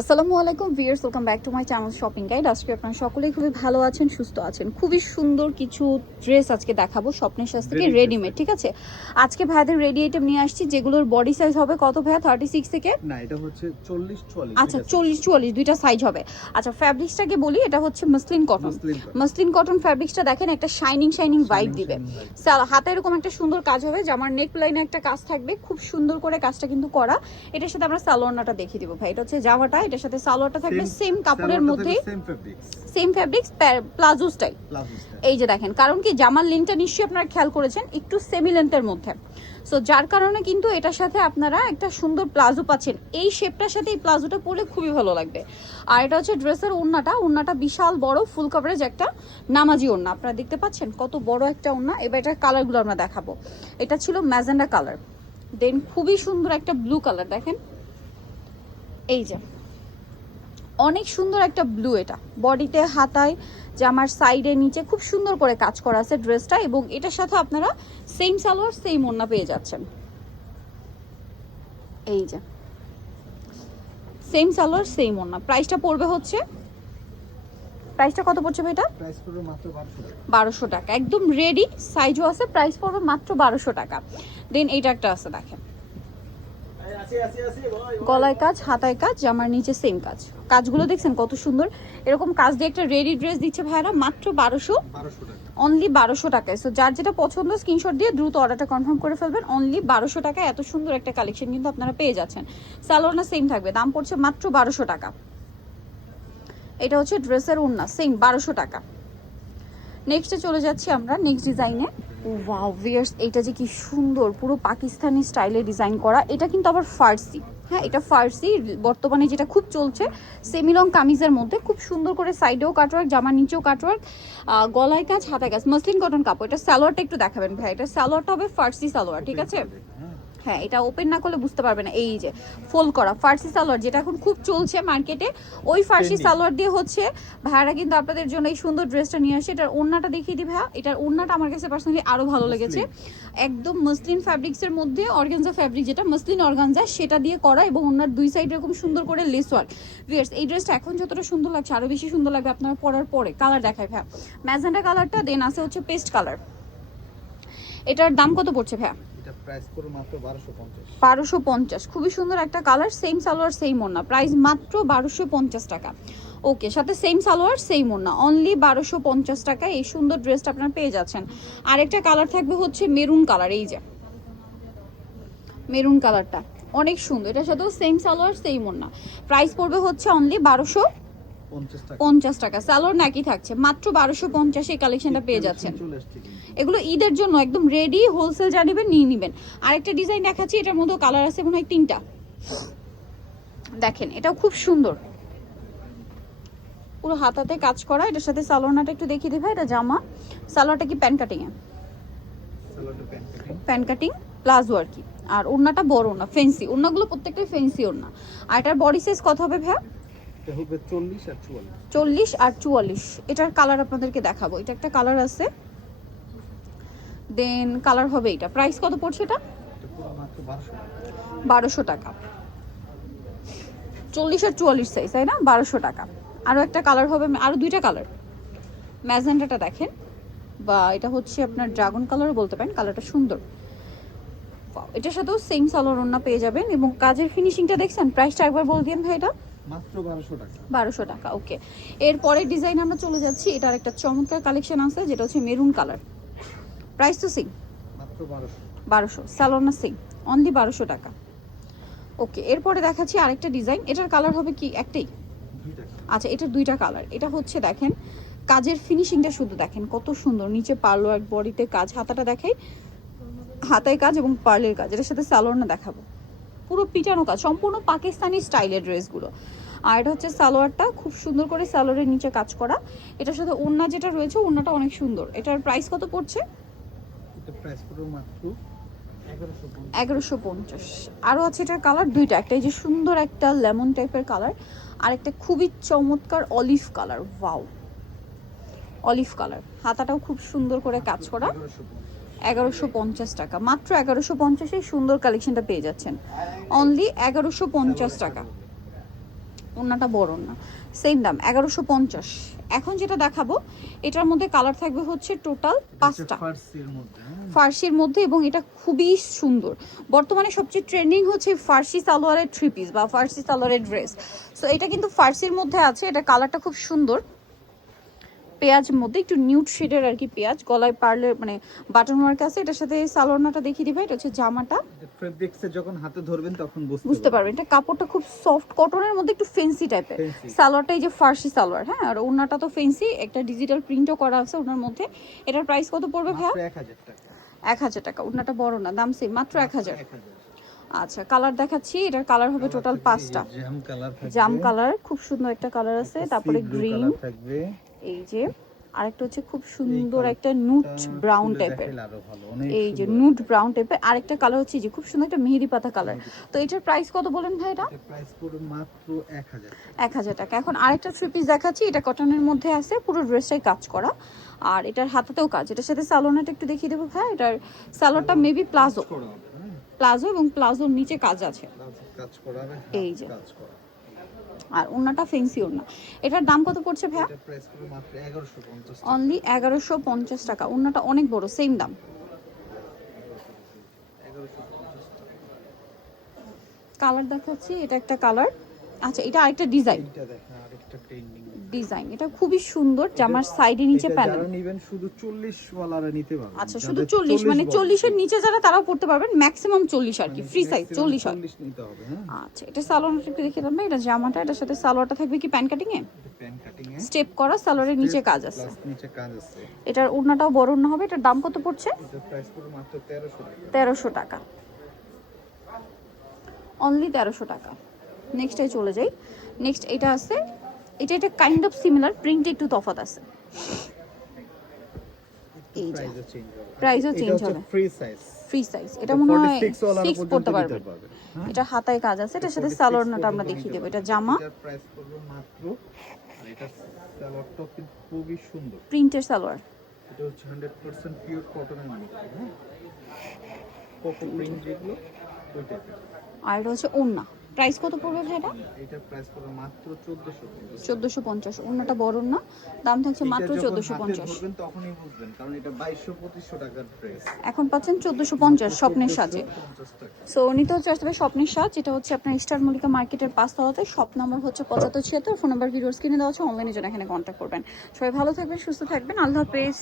আসসালামু আলাইকুম viewers welcome back to my channel shopping guide. আজকে আপনারা সকলেই খুবই ভালো আছেন সুস্থ আছেন। খুবই সুন্দর কিছু ড্রেস আজকে দেখাবো স্বপ্নের সাজ থেকে রেডিমেড ঠিক আছে? আজকে ভাইয়াদের রেডি আইটেম নিয়ে আসছি যেগুলোর বডি সাইজ হবে কত ভাইয়া? থার্টি সিক্স থেকে? না এটা হচ্ছে চল্লিশ চুয়াল্লিশ আচ্ছা চল্লিশ চুয়াল্লিশ দুইটা সাইজ হবে। আচ্ছা ফ্যাব্রিক্সটাকে বলি এটা হচ্ছে মসলিন কটন মসলিন কটন ফ্যাব্রিক্সটা দেখেন একটা শাইনিং শাইনিং ভাইব দিবে। হাতে এরকম একটা সুন্দর কাজ হবে জামার নেক লাইনে একটা কাজ থাকবে খুব সুন্দর করে কাজটা কিন্তু করা। এটার সাথে আমরা সালোয়ারটা দেখিয়ে দিব ভাই এটা হচ্ছে জামাটা এটার সাথে সালোয়ারটা থাকবে সেম কাপড়ের মধ্যে সেম ফ্যাব্রিক্স প্লাজো স্টাইল এই যে দেখেন কারণ কি জামার লিনটা নিশ্চয়ই আপনারা খেয়াল করেছেন একটু সেমি লেন্থের মধ্যে। সো যার কারণে কিন্তু এটার সাথে আপনারা একটা সুন্দর প্লাজো পাচ্ছেন। এই শেপটার সাথে এই প্লাজোটা পরলে খুবই ভালো লাগবে। আর এটা হচ্ছে ড্রেসের ওড়নাটা। ওড়নাটা বিশাল বড় ফুল কভারেজ একটা নামাজি ওড়না। আপনারা দেখতে পাচ্ছেন কত বড় একটা ওড়না। এবার এটার কালারগুলো আমরা দেখাবো। এটা ছিল ম্যাজেন্ডা কালার দেন খুবই সুন্দর একটা ব্লু কালার দেখেন। এই যে। অনেক সুন্দর একটা ব্লু এটা। বডিতে হাতায় জামার সাইডে নিচে খুব সুন্দর করে কাজ করা আছে ড্রেসটা এবং এটার সাথে আপনারা সেম সালোয়ার সেম ওড়না পেয়ে যাচ্ছেন। এই যে। সেম সালোয়ার সেম ওড়না। প্রাইসটা পড়বে হচ্ছে? প্রাইসটা কত পড়ছে এটা? Price পড়বে মাত্র 1200 টাকা। বারোশো টাকা। একদম রেডি সাইজও আছে প্রাইস পড়বে মাত্র বারোশো টাকা। দেন এইটা একটা আছে দেখেন। গলায় কাজ হাতায় কাজ জামার নিচে সেম কাজ। কাজগুলো দেখছেন কত সুন্দর। এরকম কাজ দিয়ে একটা রেডি ড্রেস দিচ্ছে ভাইরা মাত্র বারোশো। অনলি বারোশো টাকায়। সো যার যেটা পছন্দ স্ক্রিনশট দিয়ে দ্রুত অর্ডারটা কনফার্ম করে ফেলবেন। অনলি বারোশো টাকায় এত সুন্দর একটা কালেকশন কিন্তু আপনারা পেয়ে যাচ্ছেন। স্যালোনা সেম থাকবে। দাম পড়ছে মাত্র বারোশো টাকা। এটা হচ্ছে ড্রেসের ওড়না সেম বারোশো টাকা। নেক্সটে চলে যাচ্ছি আমরা নেক্সট ডিজাইনে ওয়াও ভিয়ার্স এটা যে কি সুন্দর, পুরো পাকিস্তানি স্টাইলে ডিজাইন করা। এটা কিন্তু আবার ফার্সি হ্যাঁ এটা ফার্সি বর্তমানে যেটা খুব চলছে সেমিলং কামিজের মধ্যে। খুব সুন্দর করে সাইডেও কাটওয়ার্ক জামার নিচেও কাটওয়ার্ক গলায় কাজ হাতে কাজ। মসলিন কটন কাপড়, এটা সালোয়ারটা একটু দেখাবেন ভাই। এটা সালোয়ারটা হবে ফার্সি সালোয়ার, ঠিক আছে? হ্যাঁ। এটা ওপেন না করলে বুঝতে পারবে না। এই যে ফোল্ড করা ফার্সি সালোয়ার যেটা এখন খুব চলছে মার্কেটে ওই ফার্সি সালোয়ার দিয়ে হচ্ছে ভাইয়ারা কিন্তু আপনাদের জন্য এই সুন্দর ড্রেসটা নিয়ে আসে। এটার ওড়নাটা দেখিয়ে দিই ভাইয়া। এটার ওড়নাটা আমার কাছে পার্সোনালি আরও ভালো লেগেছে। একদম মসলিন ফ্যাব্রিক্সের মধ্যে অর্গানজা ফ্যাব্রিক যেটা মসলিন অর্গানজা সেটা দিয়ে করা এবং ওনার দুই সাইড এরকম সুন্দর করে লেস ওয়ার্ক ভিয়ার্স এই ড্রেসটা এখন যতটা সুন্দর লাগছে আরও বেশি সুন্দর লাগবে আপনারা পরার পরে। কালার দেখায় ভাইয়া। ম্যাজেন্ডা কালারটা দেন আছে হচ্ছে পেস্ট কালার এটার দাম কত পড়ছে ভাইয়া? এটা price পড়বে মাত্র 1250 বারোশো পঞ্চাশ, খুবই সুন্দর একটা কালার সেম সালোয়ার সেম ওড়না। প্রাইস মাত্র বারোশো পঞ্চাশ টাকা। ওকে সাথে সেম সালোয়ার সেম ওড়না। অনলি বারোশো পঞ্চাশ টাকা এই সুন্দর ড্রেসটা আপনারা পেয়ে যাচ্ছেন। আরেকটা কালার থাকবে হচ্ছে মেরুন কালার এই যে। মেরুন কালারটা অনেক সুন্দর, এটার সাথেও সেম সালোয়ার সেম ওড়না। প্রাইস পড়বে হচ্ছে অনলি বারোশো 50 টাকা। পঞ্চাশ টাকা। সালোয়ার নাকি থাকছে। মাত্র বারোশো পঞ্চাশ এই কালেকশনটা পেয়ে যাচ্ছেন। এগুলো ঈদের জন্য একদম রেডি হোলসেল যা নেবেন নিয়ে নেবেন। আরেকটা ডিজাইন দেখাচ্ছি এটার মধ্যে কালার আছে মনে হয় তিনটা। দেখেন এটাও খুব সুন্দর। পুরো হাতাতে কাজ করা এটার সাথে সালোয়ারটা একটু দেখিয়ে দিবে এটা জামা। সালোয়ারটা কি প্যান কাটিং এ। প্যান কাটিং প্লাজো আর কি আর ওড়নাটা বড় ওড়না ফেন্সি ওড়নাগুলো প্রত্যেকটাই ফেন্সি ওড়না। আর এটার বডি সাইজ কত হবে ভাইয়া? চল্লিশ আর চুয়াল্লিশ। এটার কালার আপনাদেরকে দেখাবো। এটা একটা কালার আছে। দেন কালার হবে এটা প্রাইস কত পড়ছে এটা? এটা পুরো মাত্র 1200 টাকা। বারোশো টাকা। চল্লিশ আর চুয়াল্লিশ সাইজ তাই না? বারোশো টাকা। আরও একটা কালার হবে আরও দুইটা কালার ম্যাজেন্টাটা দেখেন। বা এটা হচ্ছে আপনার ড্রাগন কালারও বলতে পারেন। কালারটা সুন্দর। এটার সাথেও সেম সালোয়ার ওড়না পেয়ে যাবেন। এবং কাজের ফিনিশিংটা দেখছেন? প্রাইসটা একবার বল দিন ভাই এটা মাত্র 1200 টাকা। বারোশো টাকা ওকে। এর পরের ডিজাইন আমরা চলে যাচ্ছি এটার একটা চমৎকার কালেকশন আছে যেটা হচ্ছে মেরুন কালার। প্রাইস তো মাত্র 1200 স্যালোনা সিং অনলি টাকা। ওকে এরপরে দেখাচ্ছি আরেকটা ডিজাইন এটার কালার হবে কি একটাই? আচ্ছা এটার দুইটা কালার এটা হচ্ছে দেখেন কাজের ফিনিশিংটা শুধু দেখেন কত সুন্দর নিচে পার্লো এক বডিতে কাজ হাতাটা দেখাই হাতায় কাজ এবং পার্লের কাজ এটার সাথে সালোয়ারটা দেখাবো। পুরো পিটানো কাজ সম্পূর্ণ পাকিস্তানি স্টাইলের ড্রেসগুলো। আর এটা হচ্ছে সালোয়ারটা খুব সুন্দর করে সালোয়ারের নিচে কাজ করা। এটার সাথে ওড়না যেটা রয়েছে ওড়নাটা অনেক সুন্দর। এটার প্রাইস কত পড়ছে? এটা price পড়বে মাত্র 1150 এগারোশো পঞ্চাশ। আরও আছে এটার কালার দুইটা একটা এই যে সুন্দর একটা লেমন টাইপের কালার আর একটা খুবই চমৎকার olive colour wow olive colour হাতাটাও খুব সুন্দর করে কাজ করা। 1150 এগারোশো পঞ্চাশ টাকা। মাত্র এগারোশো পঞ্চাশে সুন্দর কালেকশনটা পেয়ে যাচ্ছেন। অনলি এগারোশো পঞ্চাশ টাকা। ওনাটা বড় না সেম দাম এগারোশো পঞ্চাশ। এখন যেটা দেখাবো এটার মধ্যে কালার থাকবে হচ্ছে টোটাল পাঁচটা। ফার্সির মধ্যে হ্যাঁ? ফার্সির মধ্যে এবং এটা খুবই সুন্দর। বর্তমানে সবচেয়ে ট্রেন্ডিং হচ্ছে ফার্সি সালোয়ারের থ্রি পিস বা ফার্সি সালোয়ারের ড্রেস সো এটা কিন্তু ফার্সির মধ্যে আছে এটা কালারটা খুব সুন্দর। পেঁয়াজ মধ্যে একটু নিউট শেডের আর কি পেঁয়াজ গলায় পার্লের মানে বাটন ওয়ার্ক আছে এটার সাথে সালোয়ারনাটা দেখিয়ে দিবে এটা হচ্ছে জামাটা। ফেব্রিক্সে যখন হাতে ধরবেন তখন বুঝতে পারবেন। এটা কাপড়টা খুব সফট কটনের মধ্যে একটু ফেন্সি টাইপের সালোয়ারটা এই যে ফার্সি সালোয়ার হ্যাঁ আর ওনাটা তো ফেন্সি একটা ডিজিটাল প্রিন্টও করা আছে ওনার মধ্যে। এটার প্রাইস কত পড়বে ভাইয়া? মাত্র 1000 টাকা। এক হাজার টাকা ওনাটা বড় না দাম সেম মাত্র এক হাজার। 1000 আচ্ছা কালার দেখাচ্ছি এটার কালার হবে টোটাল পাঁচটা। জাম কালার খুব সুন্দর একটা কালার আছে তারপরে গ্রিন এই যে আরেকটা হচ্ছে খুব সুন্দর একটা নুট ব্রাউন টাইপের এই যে নুট ব্রাউন টাইপের আরেকটা কালার হচ্ছে যে খুব সুন্দর একটা মেহেদি পাতা কালার। তো এটার প্রাইস কত বলেন ভাই এটা? এটা প্রাইস পড়বে মাত্র 1000 এক হাজার টাকা। এখন আরেকটা থ্রি পিস দেখাচ্ছি এটা কটনের মধ্যে আছে পুরো ড্রেসটাই কাজ করা। আর এটার হাতাতেও কাজ। এটার সাথে সালোনাটা একটু দেখিয়ে দেবো ভাই। এটার সালোয়ারটা মেবি প্লাজো হ্যাঁ। প্লাজো এবং প্লাজোর নিচে কাজ আছে। কাজ করা এই যে। কাজ করা আর ওনাটা ফেন্সি ওনা এটার দাম কত পড়ছে ভাইয়া? এটা প্রাইস পড়বে মাত্র 1150 টাকা। অনলি এগারোশো পঞ্চাশ টাকা। ওনাটা অনেক বড় সেম দাম। কালার দেখাচ্ছি এটা একটা কালার আচ্ছা এটা আরেকটা ডিজাইন ডিজাইন এটা খুবই সুন্দর জামার সাইডে নিচে প্যানেল নেবেন শুধু 40 ওয়ালারা নিতে পারবেন। আচ্ছা শুধু যাদের চল্লিশ মানে বডি, চল্লিশের নিচে যারা তারাও পড়তে পারবেন ম্যাক্সিমাম চল্লিশ আর কি ফ্রি সাইজ maximum চল্লিশ হয় 40 নিতে হবে হ্যাঁ। আচ্ছা এটা সালোয়ারটা একটু দেখে দেন এটা জামাটা এটার সাথে সালোয়ারটা থাকবে কি প্যান কাটিং এ প্যান কাটিং এ স্টেপ করা সালোয়ারের নিচে কাজ আছে। নিচে কাজ আছে। এটার ওড়নাটাও বড় ওড়না হবে এটার দাম কত পড়ছে? এটা প্রাইস পড়বে মাত্র 1300 টাকা। তেরোশো টাকা। অনলি তেরোশো টাকা। নেক্সটে চলে যাই। নেক্সট এটা আছে। এটা এটা কাইন্ড অফ সিমিলার প্রিন্ট একটু তফাৎ আছে। এই যে। প্রাইসও চেঞ্জ হবে। ফ্রি সাইজ ফ্রি সাইজ এটা মনে হয় 46 ওয়ালারা সিক্স পড়তে পারবেন হ্যাঁ। এটা হাতায় কাজ আছে। এটার সাথে 46 সালোয়ারনাটা আমরা দেখিয়ে দেবো। এটা জামা। প্রিন্টের সালোয়ার এটা হচ্ছে 100% পিওর কটনের মধ্যে হ্যাঁ। কোকো প্রিন্ট যেগুলো ওই টাইপের আর এটা হচ্ছে ওড়না। প্রাইস কত পড়বে ভাই এটা প্রাইস পড়বে মাত্র 1450 চোদ্দোশো পঞ্চাশ। ওড়নাটা বড় না? দাম থাকছে মাত্র এটা যখন চোদ্দোশো পঞ্চাশ। তখনই বুঝবেন কারণ এটা 2200 টাকার ড্রেস এখন পাচ্ছেন চোদ্দোশো পঞ্চাশ স্বপ্নের সাজে। 50 টাকা সো নিতে হচ্ছে আসতে হবে স্বপ্নের সাজ এটা হচ্ছে আপনার স্টার মল্লিকা মার্কেটের পাঁচতলাতে শপ নাম্বার হচ্ছে পঁচাত্তর ছিয়াত্তর ফোন নাম্বার ভিডিওস কিনে দেওয়া হচ্ছে অনলাইনে জন্য এখানে কন্ট্যাক্ট করবেন। সবাই ভালো থাকবেন সুস্থ থাকবেন। আল্লাহ হাফেজ।